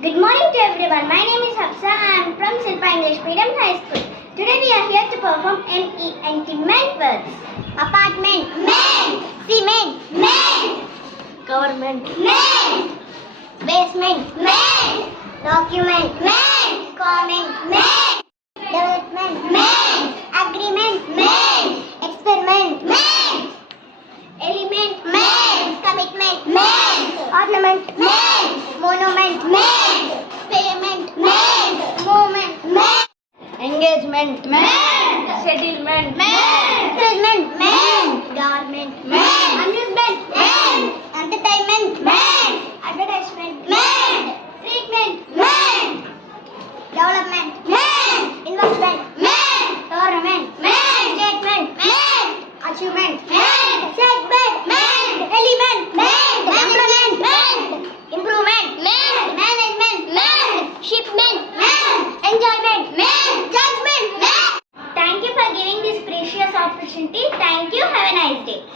Good morning to everyone. My name is Hafsa. I am from Silpa English Medium High School. Today we are here to perform MENT words. Apartment, ment. Cement, ment. Government, ment. Basement, ment. Document, ment. Comment, ment. Development, ment. Agreement, ment. Experiment, ment. Element, ment. Commitment, ment. Ornament, ment. Monument, ment. Payment, ment. Movement, ment. Engagement, ment. Settlement, ment. Treatment, ment. Government, ment. Amusement, ment. Entertainment, ment. Advertisement, ment. Treatment, ment. Development, ment. Investment, ment. Tournament, ment. Statement, ment. Achievement, ment. Segment, ment. Element, ment. Employment, ment. Improvement, ment. Management, ment. Shipment, ment. Enjoyment, ment. Judgment, ment. Thank you for giving this precious opportunity. Thank you. Have a nice day.